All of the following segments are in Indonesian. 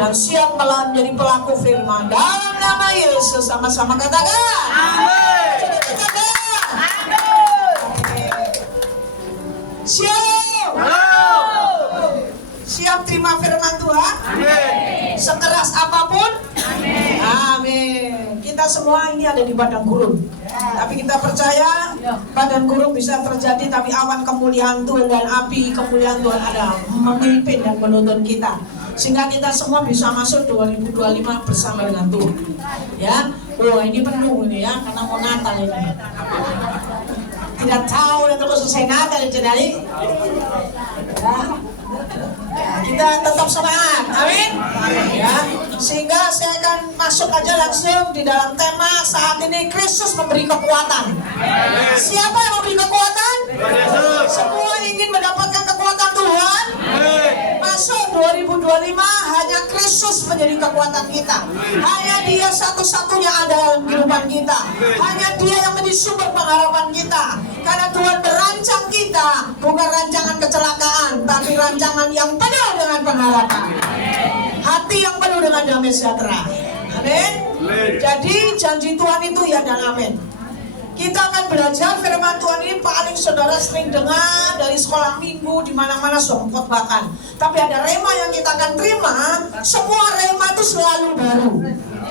dan siap menjadi pelaku firman. Dalam nama Yesus sama-sama katakan. Amin. Siap. Siap terima firman Tuhan. Amin. Sekeras apapun. Amin. Amin. Kita semua ini ada di padang gurun. Tapi kita percaya padang gurun bisa terjadi, tapi awan kemuliaan Tuhan dan api kemuliaan Tuhan ada memimpin dan menuntun kita, sehingga kita semua bisa masuk 2025 bersama dengan Tuhan. Ya, ini penuh ini ya, karena mau Natal ini. Tidak tahu dan terus selesai Natal jadi. Ya, kita tetap semangat, amin. Ya, sehingga saya akan masuk aja langsung di dalam tema saat ini. Kristus memberi kekuatan. Siapa yang memberi kekuatan? Semua ingin mendapatkan kekuatan Tuhan. Masuk 2025 hanya Kristus menjadi kekuatan kita. Hanya Dia satu-satunya ada dalam kehidupan kita. Hanya Dia yang menjadi sumber pengharapan kita. Karena Tuhan merancang kita bukan rancangan kecelakaan, tapi rancangan yang penuh dengan pengharapan. Hati yang penuh dengan damai sejahtera. Amin. Jadi janji Tuhan itu ya dan amin. Kita akan belajar firman Tuhan ini paling saudara sering dengar dari sekolah minggu, di mana-mana sudah mengkhotbahkan. Tapi ada rema yang kita akan terima. Semua rema itu selalu baru.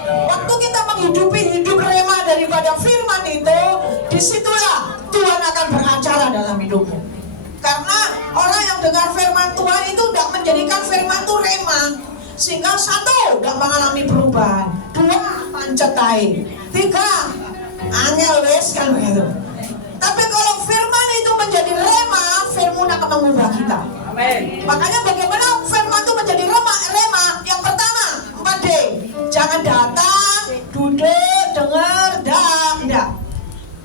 Waktu kita menghidupi hidup rema daripada firman itu, disitulah Tuhan akan beracara dalam hidupmu. Karena orang yang dengar firman Tuhan itu tidak menjadikan firman itu rema, sehingga satu, tidak mengalami perubahan. Dua, pancetai. Tiga, angel wes kan begitu. Tapi kalau firman itu menjadi rema, firman akan mengubah kita. Amin. Makanya bagaimana firman itu menjadi rema? Yang pertama, 4D. Jangan datang, duduk, dengar, tidak.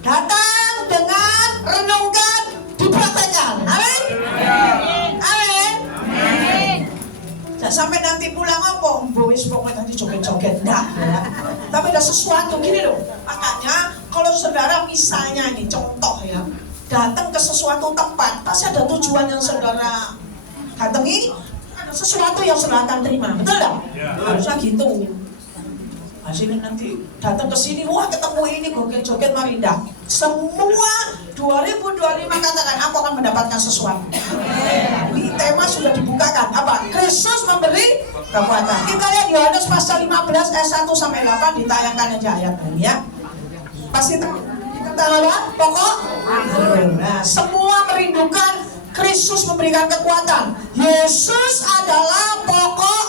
Datang, dengar, renungkan, dipraktekkan. Amin. Amin. Jangan sampai nanti pulang apa? Bois pokoknya nanti joget-joget. Nah, ya. Tapi ada sesuatu gini loh. Makanya kalau saudara misalnya nih contoh ya, datang ke sesuatu tempat, pasti ada tujuan yang saudara datangi, ada sesuatu yang saudara akan terima, betul tak? Harusnya gitu. Hasilnya nanti datang ke sini, wah ketemu ini joget-joget marinda. Semua 2025 katakan aku akan mendapatkan sesuatu. Ini tema sudah dibukakan. Apa? Kristus memberi kekuatan. Kita lihat Yohanes pasal 15 ayat 1 sampai 8, ditayangkan aja ayat ini ya. Pasti tentang apa? Pokok. Nah, semua merindukan Kristus memberikan kekuatan. Yesus adalah pokok.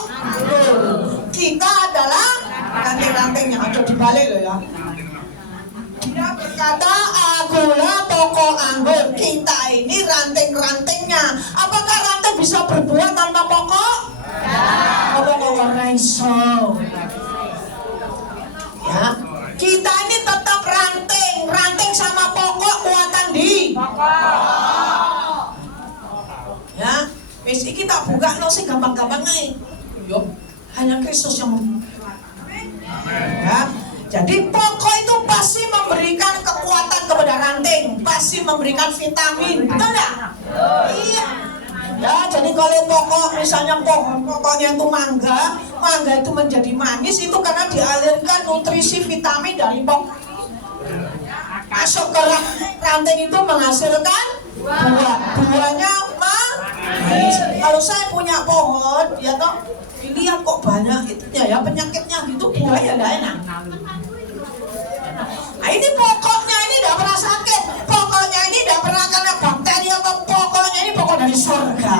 Kita adalah ranting-ranting yang ada di balik loh ya. Dia berkata, akulah pokok anggur. Kita ini ranting-rantingnya. Apakah ranting bisa berbuah tanpa pokok? Ya. Pokok reso. Ya. Kita ini tetap ranting sama pokok kuatan di pokok. Ya, wis iki tak buka no sing gampang-gampang ae. Yo, hanya Kristus yang ya. Jadi pokok itu pasti memberikan kekuatan kepada ranting, pasti memberikan vitamin, betul enggak? Iya. Ya, jadi kalau pokok misalnya pokoknya itu mangga itu menjadi manis itu karena dialirkan nutrisi vitamin dari pokok. Masuk ke ranting itu menghasilkan buahnya manis. Kalau saya punya pohon, ya toh, lihat kok banyak itunya ya penyakitnya gitu, buahnya enggak enak. Nah ini pokoknya ini tidak pernah sakit, pokoknya ini tidak pernah kena bakteri apa, pokoknya ini pokok dari surga.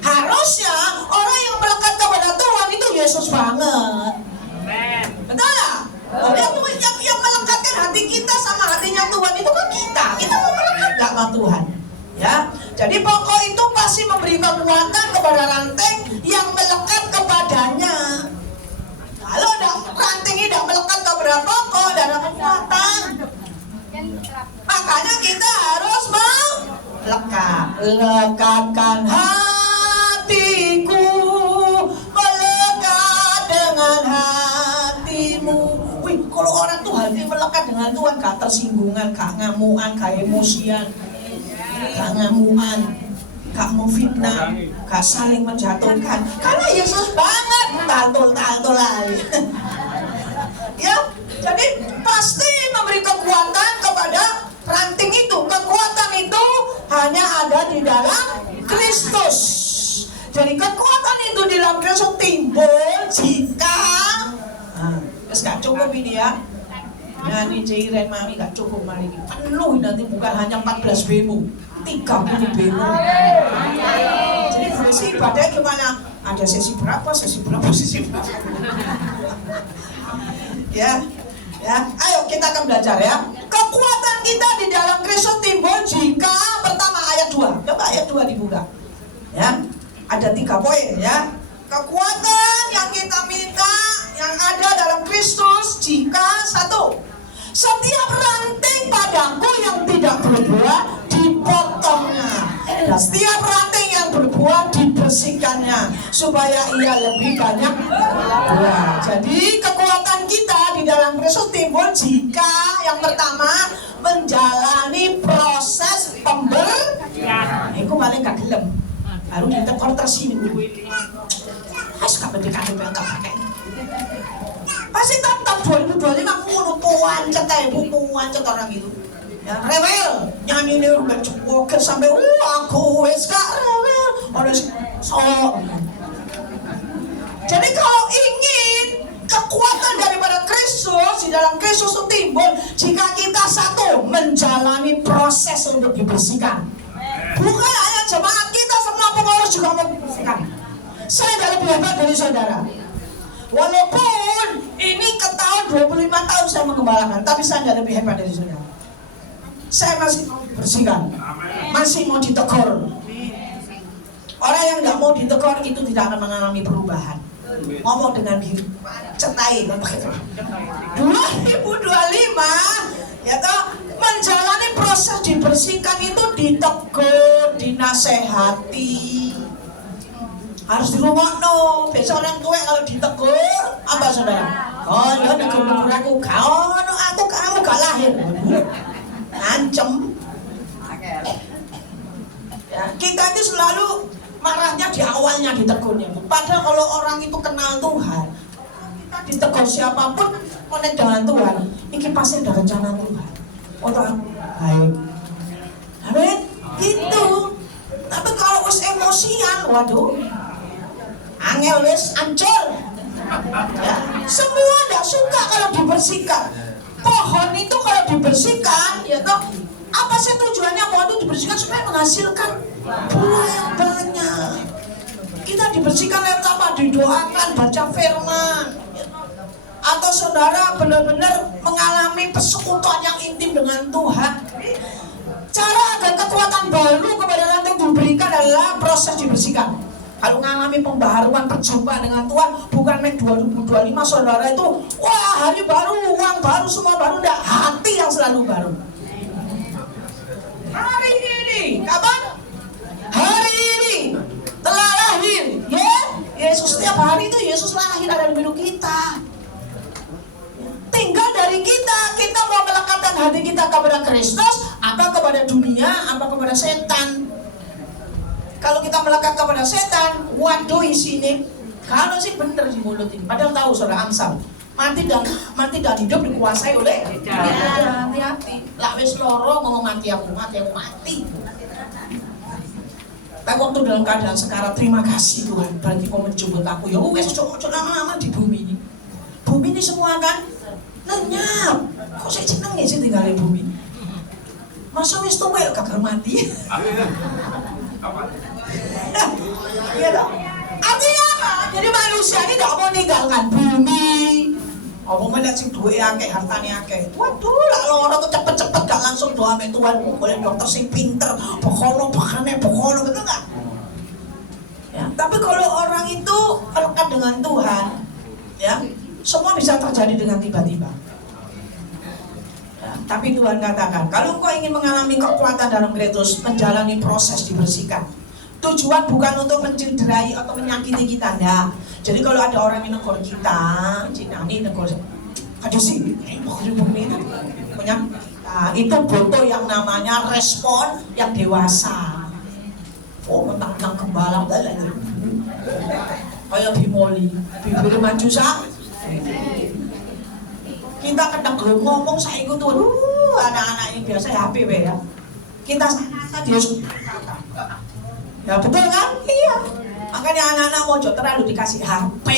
Harusnya orang yang melekat kepada Tuhan itu Yesus banget. Betul lah? Yang melekatkan hati kita sama hatinya Tuhan itu kan kita mau melekat gak sama Tuhan ya. Jadi pokok itu pasti memberi kekuatan kepada ranting yang melekat kepadanya. Kalau ranting ini tidak melekat kepada pokok, tidak ada kekuatan. Makanya kita harus melekat. Lekatkan hatiku, melekat dengan hatimu. Wih, kalau orang tuh hati melekat dengan Tuhan, gak tersinggungan, gak ngamuan, gak emosian, gak ngamuan, gak memfitnah, gak saling menjatuhkan. Karena Yesus banget Tantul lagi. Ya, jadi pasti memberi kekuatan kepada ranting itu. Kekuatan itu hanya ada di dalam Kristus. Jadi kekuatan itu di dalam Kristus timbul jika gak cukup ini ya. Nyanyi Jiren Mami gak cukup mari ini. Penuh nanti bukan hanya 14 bemo, 30 bemo. Jadi fungsi ibadah gimana? Ada sesi berapa? Ya, ayo kita akan belajar ya. Kekuatan kita di dalam Kristus timbul jika pertama ayat 2. Coba ayat 2 dibuka. Ya, ada 3 poin ya. Kekuatan yang kita minta yang ada dalam Kristus jika 1. Setiap ranting padaku yang tidak berbuah dipotongnya, dan setiap ranting yang berbuah dibersihkannya supaya ia lebih banyak berbuah. Jadi kekuatan kita di dalam Kristus timbul jika yang pertama menjalani proses pembersihan. Iku paling gak gelem, baru ditekor tersinggung. Harus gak mendekati yang gak pakai. Pasti tetap 2025 puan cet orang itu. Ya rewel, nyanyi ini udah cukup sampai aku wes gak rewel. Jadi kalau ingin kekuatan daripada Kristus di dalam Kristus itu timbul jika kita 1 menjalani proses untuk dibersihkan. Bukan hanya jemaat kita, semua pengurus juga mau dibersihkan. Saya tidak lebih hebat dari saudara. Walaupun ini ke tahun 25 tahun saya mengembalakan, tapi saya tidak lebih hebat dari saudara. Saya masih mau dibersihkan, masih mau ditegur. Orang yang tidak mau ditegur itu tidak akan mengalami perubahan. Ngomong dengan diri, cetai 2025 ya toh, menjalani proses dibersihkan itu ditegur, dinasehati. Harus dirungokno. Besok orang tua kalau ditegur apa saudara? Oh ya negur aku, kamu gak lahir. Ancem. Ya, kita itu selalu marahnya di awalnya ditegurnya. Padahal kalau orang itu kenal Tuhan, kita ditegur siapapun connect dengan Tuhan, ini pasti ada rencana Tuhan untuk baik. Amin. Gitu. Tapi kalau us emosian, waduh, angel wis ancur. Ya, semua tidak suka kalau dibersihkan. Pohon itu kalau dibersihkan, ya toh, apa sih tujuannya pohon itu dibersihkan? Supaya menghasilkan buah yang banyak. Kita dibersihkan lewat apa? Didoakan, baca firman. Atau saudara benar-benar mengalami persekutuan yang intim dengan Tuhan. Cara agar kekuatan baru kepada ranting diberikan adalah proses dibersihkan. Kalau mengalami pembaharuan perjumpaan dengan Tuhan, bukan make 2025 saudara itu, wah hari baru, uang baru, semua baru, enggak, hati yang selalu baru. Hari ini, kapan? Hari ini telah lahir, ya? Yesus setiap hari itu Yesus lahir ada di hidup kita. Tinggal dari kita mau melekatkan hati kita kepada Kristus, apa kepada dunia, apa kepada setan. Kalau kita melekat kepada setan, waduh isinya kalau sih bener di mulut ini. Padahal tahu saudara Amsal, mati dan hidup dikuasai oleh ya, hati-hati. Lah wis loro ngomong mati aku mati. Tapi waktu dalam keadaan sekarang, terima kasih Tuhan, berarti kau menjemput aku. Ya wes coba lama-lama di bumi ini. Bumi ini semua kan lenyap. Kok saya seneng ya sih tinggal di bumi. Masa wis tuwek gagal mati. Iya dong. Artinya apa? Jadi manusia ini tidak mau meninggalkan bumi. Apa melihat sing duwe akeh, hartane akeh. Waduh, lah loro tuh cepet-cepet gak langsung doa sama Tuhan. Boleh dokter sing pinter, pokono betul nggak? Ya, tapi kalau orang itu melekat dengan Tuhan, ya, semua bisa terjadi dengan tiba-tiba. Ya, tapi Tuhan katakan, kalau engkau ingin mengalami kekuatan dalam Kristus, menjalani proses dibersihkan. Tujuan bukan untuk mencederai atau menyakiti kita, enggak. Jadi kalau ada orang yang negur kita, Cinani negur, aduh sih, itu butuh yang namanya respon yang dewasa. Oh, mentang-mentang gembala, kayak bimoli, bibir maju sak. Kita kadang belum ngomong saya ikut tuh, anak-anak ini biasa HP ya. Kita sana dia kata. Ya betul kan? Iya. Makanya anak-anak mau terlalu dikasih HP.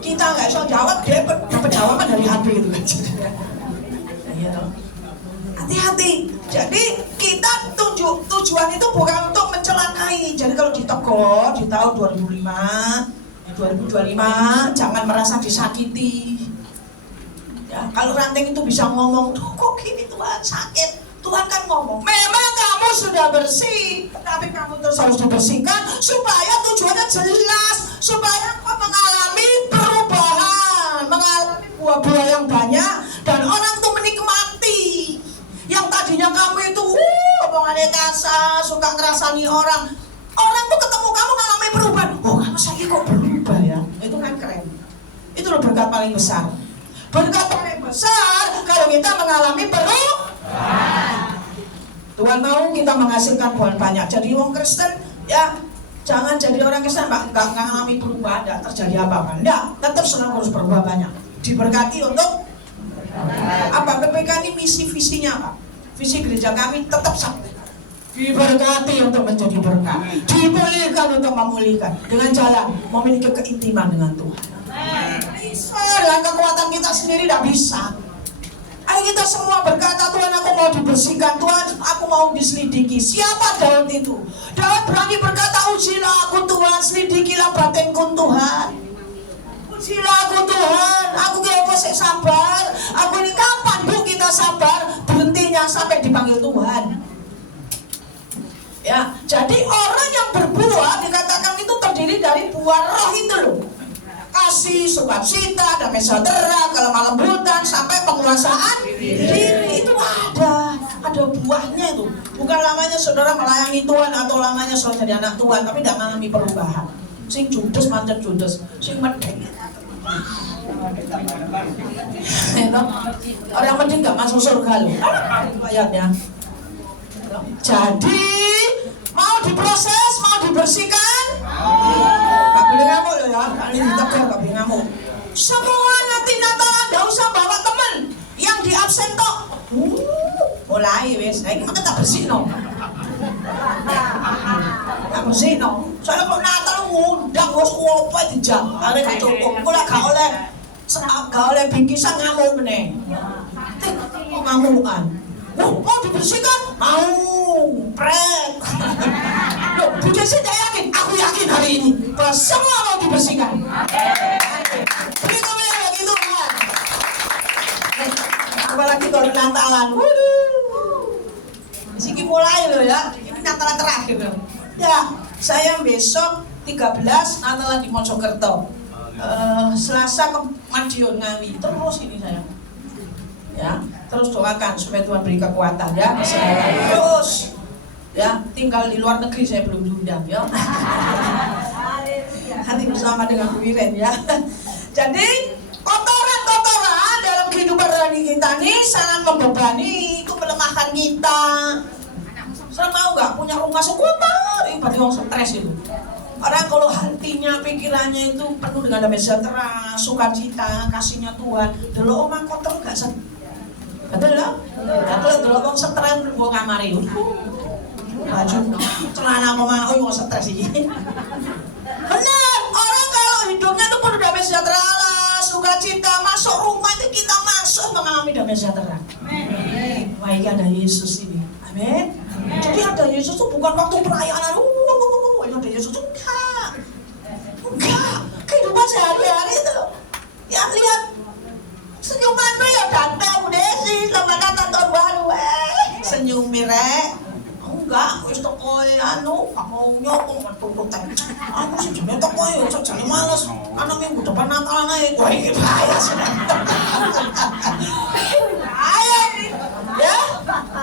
Kita nggak bisa jawab, dia dapat jawaban dari HP itu kan. Iya. Hati-hati. Jadi kita tujuan itu bukan untuk mencelakai. Jadi kalau ditegur di tahun 2025 jangan merasa disakiti. Ya, kalau ranting itu bisa ngomong, kok gini Tuhan sakit. Tuhan kan ngomong, memang kamu sudah bersih, tapi kamu terus harus dibersihkan supaya tujuannya jelas, supaya kau mengalami perubahan, mengalami buah-buah yang banyak, dan orang tuh menikmati. Yang tadinya kamu itu omongannya kasar, suka ngerasani orang tuh ketemu kamu mengalami perubahan. Oh, kamu sakit kok berubah ya? Itu kan keren. Itu loh berkat paling besar. Berkat paling besar kalau kita mengalami perubahan. Tuhan mau kita menghasilkan buah banyak. Jadi orang Kristen ya jangan jadi orang Kristen enggak mengalami perubahan, enggak terjadi apa-apa. Enggak, tetap selalu harus berubah banyak. Diberkati untuk apa? PPK ini misi visinya apa? Visi gereja kami tetap sama. Diberkati untuk menjadi berkat, dipulihkan untuk memulihkan dengan jalan memiliki keintiman dengan Tuhan. Bisa dengan kekuatan kita sendiri tidak bisa. Ayo kita semua berkata, Tuhan aku mau dibersihkan, Tuhan aku mau diselidiki. Siapa Daud itu? Daud berani berkata, ujilah aku Tuhan, selidikilah batinku Tuhan. Ujilah aku Tuhan, aku gak mau sabar. Aku ini kapan Bu kita sabar? Berhentinya sampai dipanggil Tuhan. Ya, jadi orang yang berbuah dikatakan itu terdiri dari buah roh itu loh. Kasih, sukacita, damai sejahtera, kelemah lembutan, sampai penguasaan diri itu ada buahnya itu. Bukan lamanya saudara melayani Tuhan atau lamanya saudara jadi anak Tuhan, tapi tidak mengalami perubahan. Sing judes manjat judes, sing medeng. Orang medeng nggak masuk surga loh. Ayatnya. Jadi mau diproses, mau dibersihkan. Gak boleh ngamuk loh ya, kali ditegur gak boleh ngamuk. Semua nanti Natalan gak usah bawa temen yang di absen tok. Mulai wes, nah ini tak bersih no. Tak bersih no. Soalnya kalau Natal ngundang bos ngopo di jam, karena gak cukup. Kula gak oleh bingkisan ngamuk nih. Ngamukan. Mau dibersihkan? Mau. Pret. Loh, Bu Desi tidak yakin? Aku yakin hari ini bahwa semua mau dibersihkan. Beri kemuliaan bagi Tuhan. Apalagi kalau Natalan. Siki mulai loh ya. Ini Natalan terakhir loh. Ya, saya besok 13 Natalan di Mojokerto. Selasa ke Madiun Ngawi. Terus ini saya. Ya, terus doakan supaya Tuhan beri kekuatan ya, kesehatan terus. Ya, tinggal di luar negeri saya belum diundang ya. Nanti bersama dengan Bu Wiren ya. Jadi kotoran-kotoran dalam kehidupan rohani kita ini sangat membebani, itu melemahkan kita. Saya mau nggak punya rumah sekotor, berarti orang stres itu. Orang kalau hatinya, pikirannya itu penuh dengan damai sejahtera, sukacita, kasihnya Tuhan. Dulu omah kotor nggak sedih. Betul loh? Kalau dulu orang stres gue kamar itu. Baju celana mau yang stres ini. Benar, orang kalau hidupnya itu penuh damai sejahtera, sukacita, masuk rumah itu kita masuk mengalami damai sejahtera. Baik ada Yesus ini, amin. Jadi ada Yesus itu bukan waktu perayaan, ada Yesus itu enggak, kehidupan sehari-hari itu. Ya lihat senyumanmu ya datang Bu Desi, selamat datang tahun baru, senyum mirek. Enggak, wis toko anu, gak mau nyokong metu teh. Aku sih jenenge toko yo, jane males. Ana minggu depan Natalan ae. Wah, iki bahaya sih. Bahaya ini. Ya.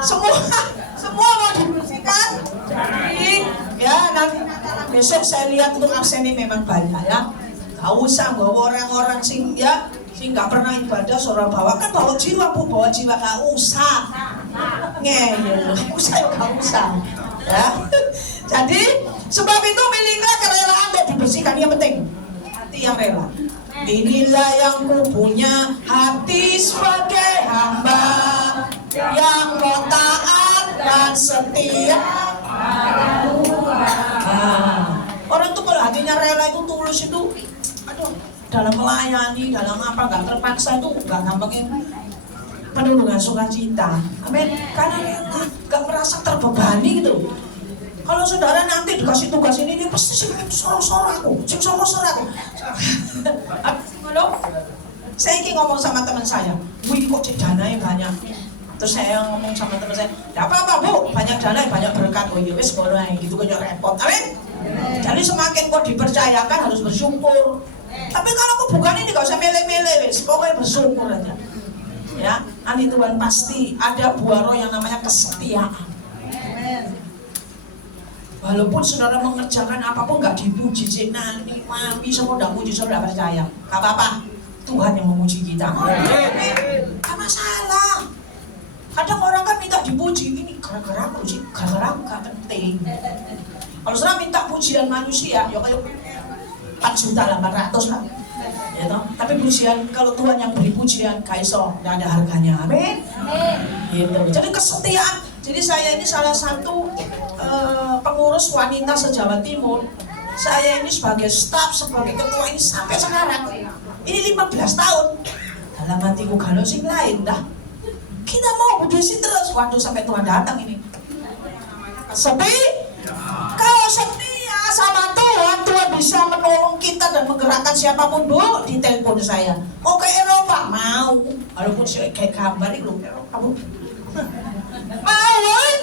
Semua mau dibersihkan. Jadi, ya nanti Natalan besok saya lihat untuk absennya memang banyak ya. Gak usah bawa orang-orang sing ya sing gak pernah ibadah seorang bawa kan bawa jiwa Bu, bawa jiwa gak usah. Ngeyel, usah ya gak usah ya. Jadi Sebab itu miliklah kerelaan untuk dibersihkan. Yang penting hati yang rela. Inilah yang kupunya, hati sebagai hamba yang mau taat dan setia. Orang tuh kalau hatinya rela itu tulus itu, aduh, dalam melayani, dalam apa nggak terpaksa itu nggak gampangnya penuh dengan sukacita. Amin. Karena rela, nggak merasa terbebani gitu. Kalau saudara nanti dikasih tugas ini pasti sih soro-soro aku. Saya ingin ngomong sama teman saya, wih kok dananya banyak. Terus saya ngomong sama teman saya, tidak apa-apa bu, banyak dana, banyak berkat. Oh iya wis ngono ae gitu kok repot. Amin. Jadi semakin kau dipercayakan harus bersyukur. Tapi kalau kau bukan ini gak usah mele-mele wis, pokoknya bersyukur aja. Ya, nanti Tuhan pasti ada buah roh yang namanya kesetiaan. Walaupun saudara mengerjakan apapun gak dipuji, nanti mami semua gak puji, saudara percaya. Gak apa-apa, Tuhan yang memuji kita. Gak masalah. Kadang orang kan minta dipuji, ini gara-gara aku sih, gara-gara aku gak penting. Kalau saudara minta pujian manusia, ya kayak 4.800.000 lah. Ya toh? Tapi pujian, kalau Tuhan yang beri pujian, kaiso, gak ada harganya. Amin. Gitu. Jadi kesetiaan. Jadi saya ini salah satu pengurus wanita se-Jawa Timur. Saya ini sebagai staf, sebagai ketua ini sampai sekarang. Ini 15 tahun. Dalam hatiku kalau sing lain dah. Kita mau berdisi terus. Waduh sampai Tuhan datang ini. Sepi? Kalau setia sama Tuhan, Tuhan bisa menolong kita dan menggerakkan siapapun. Bu, di telepon saya. Mau ke Eropa? Mau. Walaupun saya kayak gambar itu Eropa. Mawon,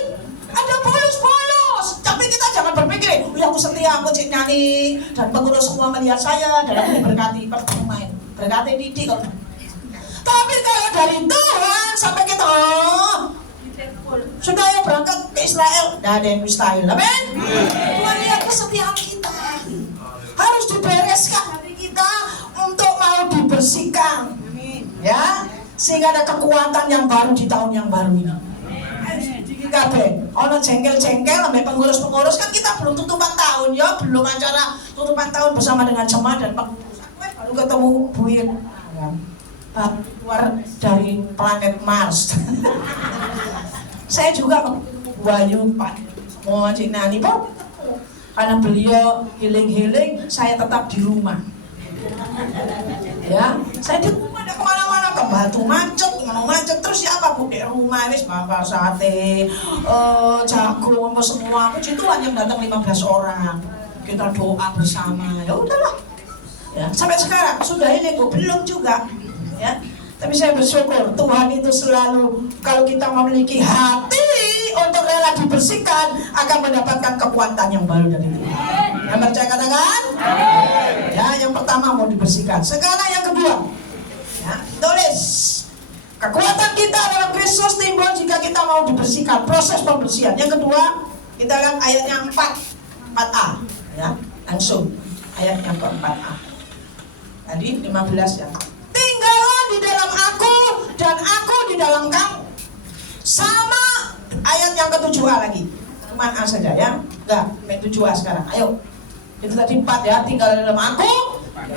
ada polos-polos. Tapi kita jangan berpikir, ya aku setia, aku cek nyanyi dan pengurus semua melihat saya dan aku diberkati. Main berkati didik. Tapi kalau dari Tuhan sampai kita sudah yang berangkat ke Israel, tidak ada yang mustahil. Amin. Tuhan lihat kesetiaan kita. Harus dibereskan hati kita untuk mau dibersihkan. Ya, sehingga ada kekuatan yang baru di tahun yang baru ini. Ono jengkel-jengkel sampai pengurus-pengurus kan kita belum tutupan tahun ya, belum acara tutupan tahun bersama dengan jemaat dan pengurus. Baru ketemu Buin keluar dari planet Mars. Saya juga Wayu Pak mau Cik Nani Pak, karena beliau healing, saya tetap di rumah. Ya, saya di rumah ada kemana-mana, ke Batu macet, terus siapa bu di rumah wis bakar sate, jagung, semua. Puji Tuhan yang datang 15 orang, kita doa bersama. Ya udahlah. Ya, sampai sekarang sudah ini kok belum juga. Ya, tapi saya bersyukur Tuhan itu selalu kalau kita memiliki hati untuk rela dibersihkan akan mendapatkan kekuatan yang baru dari Tuhan. Yang percaya katakan? Ya, yang pertama mau dibersihkan. Sekarang yang kedua. Ya, tulis. Kekuatan kita dalam Kristus timbul jika kita mau dibersihkan. Proses pembersihan. Yang kedua, kita lihat ayatnya 4a. Ya, langsung ayatnya ke-4a. Tadi 15 ya. Tinggallah di dalam aku dan aku di dalam kamu. Sama ayat yang ke-7a lagi. Cuman A saja ya. Enggak, 7a sekarang. Ayo. Itu tadi 4 ya, tinggal di dalam aku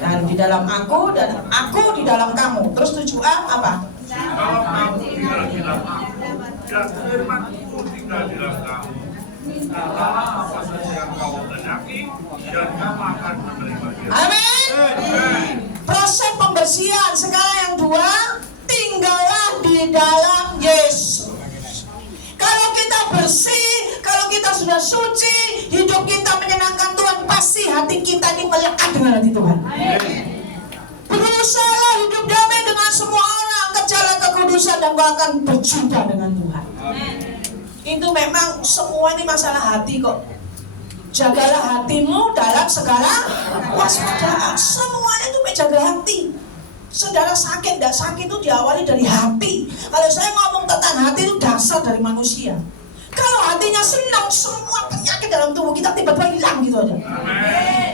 dan di dalam aku dan aku di dalam kamu. Terus 7a apa? Kalau kamu tinggal di dalam aku dan firman-Ku tinggal di dalam kamu, mintalah apa saja yang kau kehendaki dan kamu akan menerima dia. Amin. Proses pembersihan. Sekarang yang 2, tinggallah di dalam Yesus. Kalau kita bersih, kalau kita sudah suci, hidup kita menyenangkan Tuhan, pasti hati kita ini melekat dengan hati Tuhan. Berusahalah hidup damai dengan semua orang, kejarlah kekudusan dan kau akan berjumpa dengan Tuhan. Itu memang semua ini masalah hati kok. Jagalah hatimu dalam segala waspadaan. Semuanya itu menjaga hati. Saudara sakit, tidak sakit itu diawali dari hati. Kalau saya ngomong tentang hati itu dasar dari manusia. Kalau hatinya senang, semua penyakit dalam tubuh kita tiba-tiba hilang gitu aja.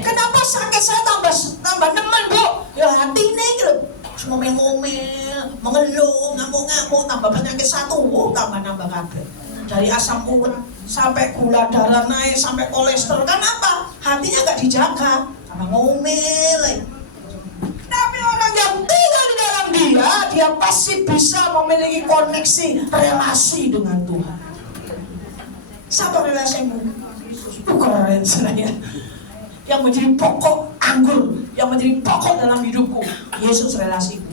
Kenapa sakit saya tambah nemen bu? Ya hati ini gitu. Ngomel-ngomel, mengeluh, ngamuk-ngamuk, tambah penyakit satu, tambah kabel. dari asam urat sampai gula darah naik, sampai kolesterol. Kan apa? Hatinya nggak dijaga, sama ngomel. Tapi orang yang tinggal di dalam dia pasti bisa memiliki koneksi relasi dengan Tuhan. Siapa relasimu? Keren saya. Yang menjadi pokok anggur, yang menjadi pokok dalam hidupku, Yesus relasiku.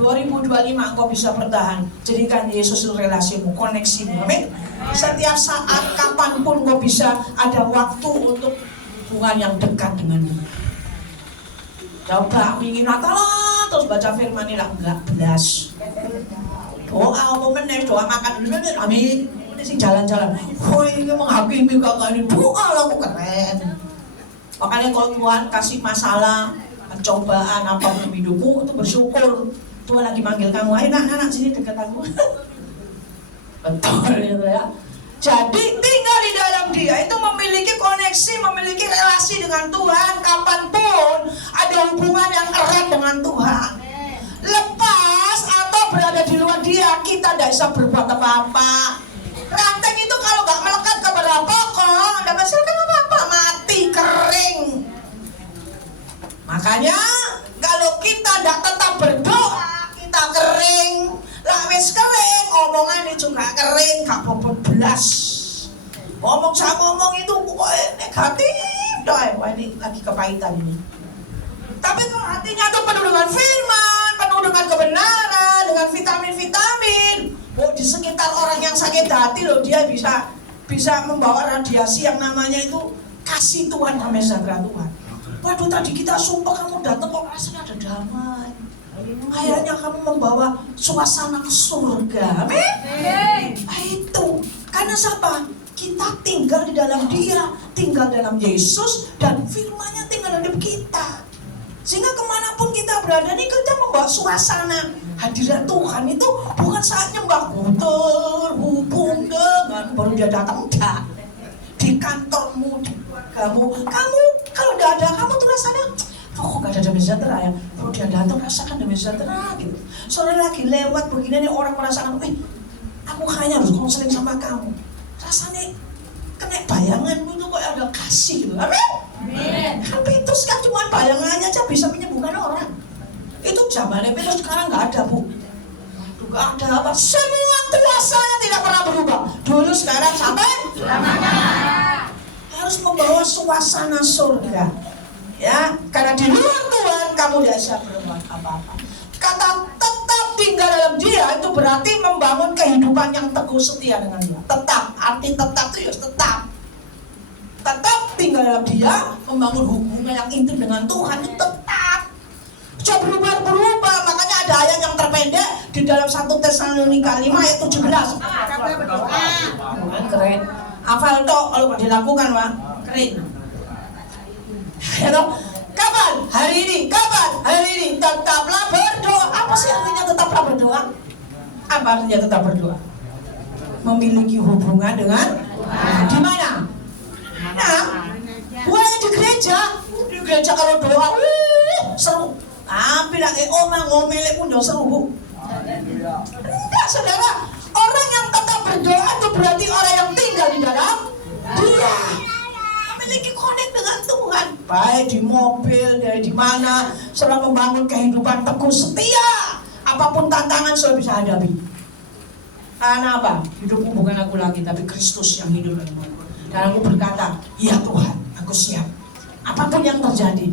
2025 engkau bisa bertahan, jadikan Yesus relasimu, koneksimu. Amin. Setiap saat, kapanpun engkau bisa ada waktu untuk hubungan yang dekat denganmu. Coba ingin Natal terus baca firman ini lah, enggak belas. Doa meneh, doa makan dulu, amin. Ini sih jalan-jalan. Oh ini menghakimi kakak ini, doa laku keren. Makanya kalau Tuhan kasih masalah, cobaan apa dalam hidupmu, itu bersyukur. Tuhan lagi manggil kamu, ayo nak sini dekat aku. Betul gitu ya. Jadi tinggal di dalam dia itu memiliki koneksi, memiliki relasi dengan Tuhan. Kapanpun ada hubungan yang erat dengan Tuhan. Lepas atau berada di luar dia, kita tidak bisa berbuat apa-apa. Ranting itu kalau nggak melekat kepada pokok, tidak menghasilkan apa-apa, mati, kering. Makanya kalau kita tidak tetap berdoa, kita kering. Lah wis kering, omongan itu juga kering, gak bobot belas. Ngomong sama ngomong itu negatif, doy. Wah ini lagi kepahitan ini. Tapi kalau hatinya tuh penuh dengan firman, penuh dengan kebenaran, dengan vitamin-vitamin. Oh, di sekitar orang yang sakit hati loh, dia bisa membawa radiasi yang namanya itu kasih Tuhan, damai sejahtera Tuhan. Waduh, tadi kita sumpah kamu datang kok rasanya ada damai. Kayaknya kamu membawa suasana ke surga. Amin. Itu karena siapa? Kita tinggal di dalam dia, tinggal dalam Yesus, dan firman-Nya tinggal dalam kita. Sehingga kemanapun kita berada nih, kita membawa suasana hadirat Tuhan. Itu bukan saat nyembah terhubung dengan baru dia datang, enggak. Di kantormu, di keluargamu, kamu kalau tidak ada kamu tuh rasanya kok gak ada damai sejahtera ya. Kalau dia datang rasakan damai sejahtera gitu. Soalnya lagi lewat begini nih orang merasakan, aku hanya harus konseling sama kamu. Rasanya kena bayanganmu itu kok ada kasih gitu. Amin. Kan Petrus kan cuma bayangannya aja bisa menyembuhkan orang. Itu zamannya Petrus, sekarang gak ada, Bu. Gak ada apa, semua kuasanya tidak pernah berubah. Dulu, sekarang, sampai selamanya. Harus membawa suasana surga. Ya, karena di luar Tuhan kamu tidak bisa berbuat apa-apa. Kata tetap tinggal dalam dia itu berarti membangun kehidupan yang teguh setia dengan dia. Tetap, arti tetap itu ya tetap. Tetap tinggal dalam dia, membangun hubungan yang intim dengan Tuhan itu tetap. Coba berubah, makanya ada ayat yang terpendek di dalam 1 Tesalonika 5 ayat 17. Keren. Hafal toh kalau dilakukan, Pak. Keren. Ya toh? Kapan? Hari ini. Kapan? Hari ini. Tetaplah berdoa. Apa sih artinya tetaplah berdoa? Apa artinya tetap berdoa? Memiliki hubungan dengan di mana? Nah, bukannya di gereja. Di gereja kalau doa, seru. Tapi lagi omong ngomele pun jauh seru, Bu. Enggak, saudara. Orang yang tetap berdoa itu berarti orang yang tinggal di dalam dia, memiliki konek dengan Tuhan. Baik di mobil, di mana, selalu membangun kehidupan teguh setia. Apapun tantangan selalu bisa hadapi. Karena apa? Hidupku bukan aku lagi, tapi Kristus yang hidup dalam aku. Dan aku berkata, ya Tuhan, aku siap. Apapun yang terjadi,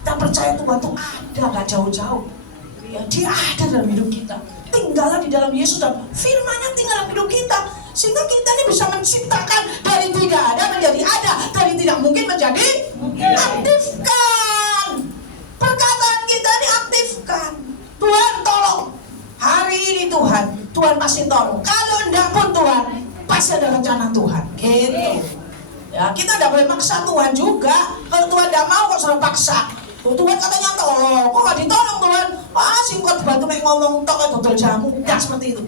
kita percaya Tuhan itu ada, gak jauh-jauh. Ya, dia ada dalam hidup kita. Tinggallah di dalam Yesus dan firman-Nya tinggal dalam hidup kita. Sehingga kita ini bisa menciptakan dari tidak ada menjadi ada, dari tidak mungkin menjadi mungkin. Aktifkan perkataan kita ini, aktifkan. Tuhan tolong hari ini, Tuhan pasti tolong. Kalau enggak pun Tuhan pasti ada rencana Tuhan. Gitu. Ya, kita tidak boleh maksa Tuhan juga. Kalau Tuhan tidak mau kok selalu paksa. Tuhan katanya tolong, kok gak ditolong Tuhan? Singkat bantu mek ngomong tok kayak dodol jamu. Tidak seperti itu.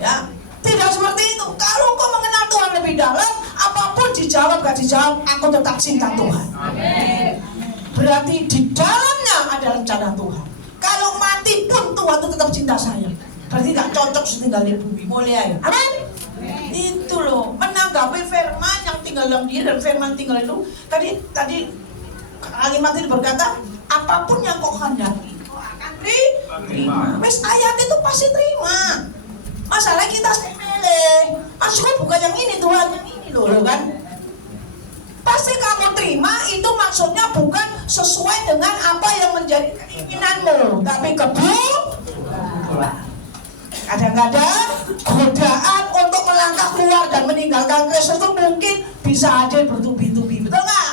Ya, tidak seperti itu. Kalau kau mengenal Tuhan lebih dalam, apapun dijawab gak dijawab, aku tetap cinta Tuhan. Amin. Berarti di dalamnya ada rencana Tuhan. Kalau mati pun Tuhan itu tetap cinta saya. Berarti gak cocok tinggal di bumi. Boleh ayo. Amin. Itu loh, menanggapi firman yang tinggal dalam dia dan firman tinggal itu. Tadi kalimat itu berkata, apapun yang kau kehendaki, kau akan terima. Wes ayat itu pasti terima. Masalah kita milih. Maksudnya bukan yang ini Tuhan, yang ini loh kan. Pasti kamu terima itu maksudnya bukan sesuai dengan apa yang menjadi keinginanmu, tapi kebetulan. Kadang-kadang godaan untuk melangkah keluar dan meninggalkan Kristus itu mungkin bisa aja bertubi-tubi, betul nggak?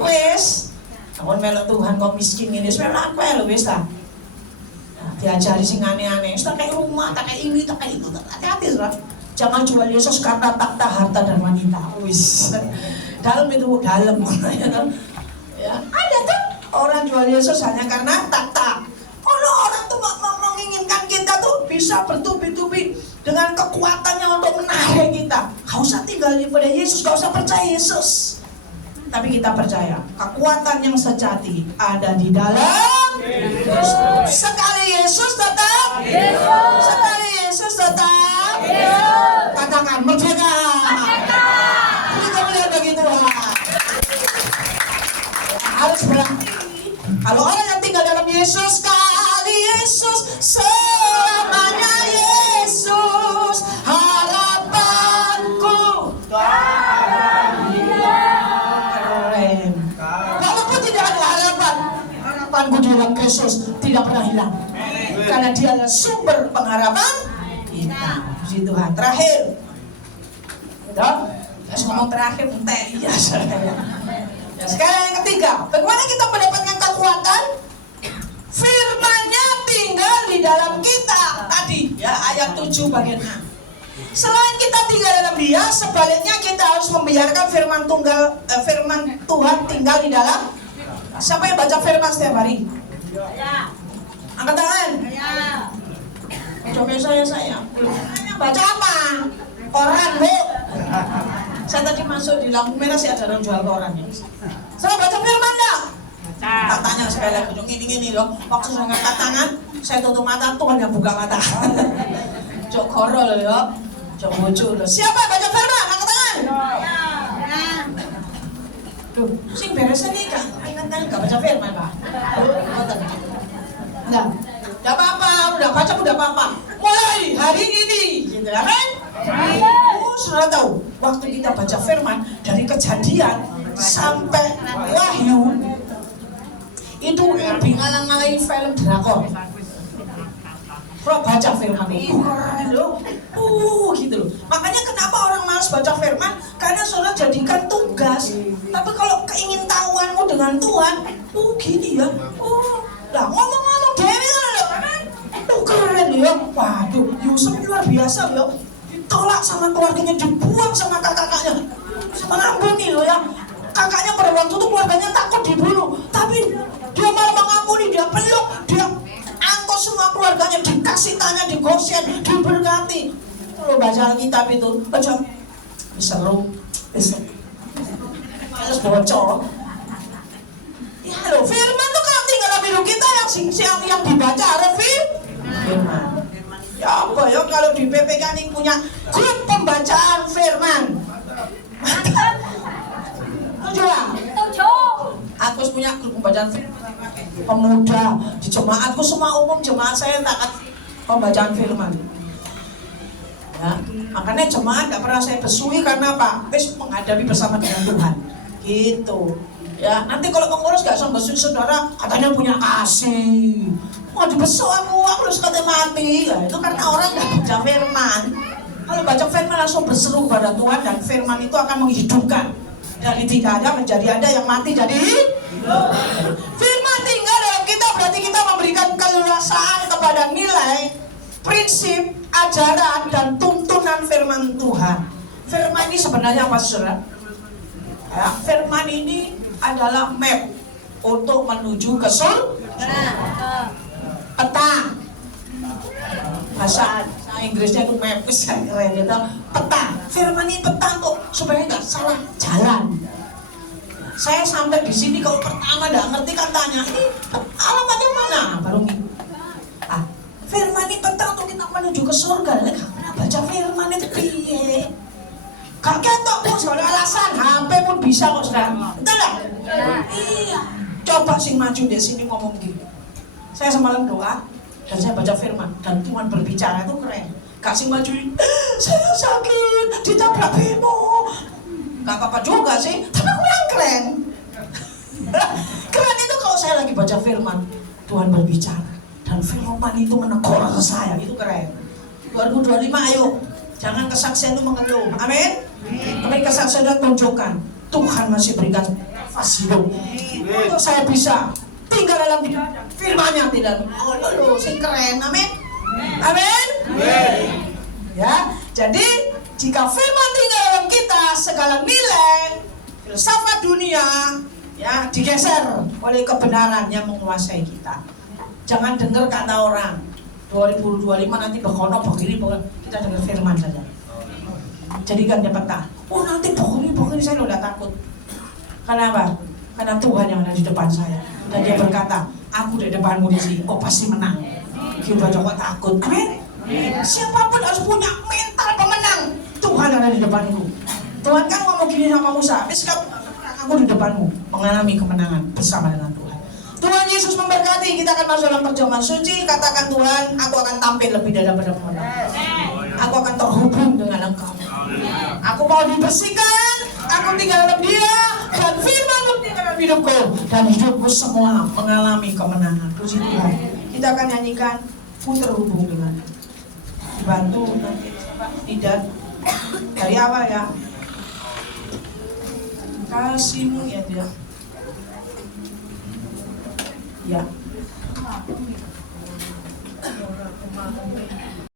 Wes, kamu melok Tuhan kok miskin ini, sebenarnya aku ya lo wes lah. Diajari sing aneh-aneh, tak kayak rumah, tak kayak ini, tak kayak itu, hati-hati lah. Jangan jual Yesus karena takta harta dan wanita, wes. Dalam itu dalam, ya. Ada kan orang jual Yesus hanya karena takta. Kalau orang tuh menginginkan kita tuh bisa bertubi-tubi dengan kekuatannya untuk menarik kita. Gak usah tinggal pada Yesus, gak usah percaya Yesus. Tapi kita percaya kekuatan yang sejati ada di dalam Kristus. Sekali Yesus tetap, sekali Yesus tetap. Katakan merdeka. Kita melihat bagi Tuhan. Harus berarti kalau orang yang tinggal dalam Yesus, kali Yesus, selamanya Yesus, harapanku. Keren. Walaupun tidak ada harapanku di dalam Kristus tidak pernah hilang. Karena dia adalah sumber pengharapan kita. Puji Tuhan. Terakhir. Udah? Saya ngomong terakhir, entah. Iya, saya. Sekarang yang ketiga, bagaimana kita mendapatkan kekuatan? Firman-Nya tinggal di dalam kita. Tadi ya ayat 7 bagian 6. Selain kita tinggal dalam Dia, sebaliknya kita harus membiarkan firman Tuhan tinggal di dalam. Siapa yang baca firman setiap hari? Angkat tangan. Coba saya. Yang baca apa? Koran, Bu. Saya tadi masuk di lampu merah sih ada orang jual koran ya. Saya baca firman enggak? Tak tanya sekali lagi, gini loh. Waktu saya ngangkat tangan, saya tutup mata, Tuhan yang buka mata. Jok koro loh ya. Jok bojo loh. Siapa yang baca firman? Angkat tangan. Duh, sing beresnya nih kan? Angkat tangan nggak baca firman Pak? Enggak. Udah apa-apa, udah baca udah apa-apa. Mulai hari ini, gitu kan? Sudah tahu, waktu kita baca firman dari Kejadian sampai Wahyu itu lebih ngalang-ngalai film drakor. Kalau baca firman itu gitu loh. Makanya kenapa orang malas baca firman? Karena saudara jadikan tugas. Tapi kalau keingintahuanmu dengan Tuhan, gini ya. Lah ngomong-ngomong dewe loh. Keren ya. Waduh, Yusuf luar biasa ya. Ditolak sama keluarganya, dibuang sama kakaknya, sama ngampuni loh ya. Kakaknya pada waktu itu keluarganya takut dibunuh, tapi dia malah mengampuni, dia peluk, dia angkut semua keluarganya, dikasih tanya, digosip, diberkati. Kalau baca Alkitab itu, baca seru, harus bocor. Ya loh, firman tuh kalau tinggal dalam hidup kita yang dibaca firman. Ya apa ya kalau di PPK ini punya grup pembacaan firman. Tujuh. Aku punya grup pembacaan firman. Pemuda di jemaatku semua umum jemaat saya tak pembacaan firman. Ya, makanya jemaat gak pernah saya besui karena apa? Wis menghadapi bersama dengan Tuhan. Gitu. Ya, nanti kalau pengurus gak sama besui saudara katanya punya kasih. Mau dibesuk aku harus kata mati. Ya, itu karena orang gak baca firman. Kalau baca firman langsung berseru kepada Tuhan dan firman itu akan menghidupkan. Dari tidak ada menjadi ada, yang mati jadi hidup. Firman tinggal dalam kita berarti kita memberikan keleluasaan kepada nilai, prinsip, ajaran dan tuntunan firman Tuhan. Firman ini sebenarnya apa saudara? Ya, firman ini adalah map untuk menuju ke surga. Peta, bahasa Inggrisnya itu map, keren gitu. Peta, firman ini peta untuk supaya nggak salah jalan. Saya sampai di sini kalau pertama nggak ngerti kan tanya, ini alamatnya mana? Baru ini. Firman ini peta untuk kita menuju ke surga. Nggak pernah baca firman itu piye? bisa kok saudara. Betul nggak? Iya. Coba sing maju di sini ngomong gini. Saya semalam doa dan saya baca firman dan Tuhan berbicara itu keren. Gak sing maju, saya sakit, ditabrak bemo. Gak apa-apa juga sih, tapi aku yang keren. Keren itu kalau saya lagi baca firman, Tuhan berbicara dan firman itu menegur ke saya, itu keren. 2025 ayo, jangan kesaksian itu mengeluh, amin. Tapi kesaksian itu tunjukkan Tuhan masih berikan nafas hidup untuk saya bisa tinggal dalam firman-Nya tidak. Oh, sing keren, amin. Amin. Ya, jadi jika firman tinggal dalam kita, segala nilai filsafat dunia ya digeser oleh kebenaran yang menguasai kita. Jangan dengar kata orang 2025 nanti bekono begini, kita dengar firman saja. Jadikan dia peta. Oh nanti begini saya udah takut. Kenapa? Karena Tuhan yang ada di depan saya dan dia berkata, aku di depanmu di sini, kau pasti menang. Kita jangan takut, amin. Siapapun harus punya mental pemenang. Tuhan ada di depanku. Tuhan kan ngomong gini sama Musa, aku di depanmu mengalami kemenangan bersama dengan Tuhan. Tuhan Yesus memberkati. Kita akan masuk dalam perjamuan suci. Katakan Tuhan, aku akan tampil lebih daripada pemenang. Aku akan terhubung dengan Engkau. Aku mau dibersihkan. Aku tinggal dalam Dia dan firman-Mu tinggal dalam hidupku dan hidupku semua mengalami kemenangan. Puji Tuhan. Kita akan nyanyikan ku terhubung dengan. Dibantu nanti tidak dari awal ya. Kasih-Mu ya dia. Ya.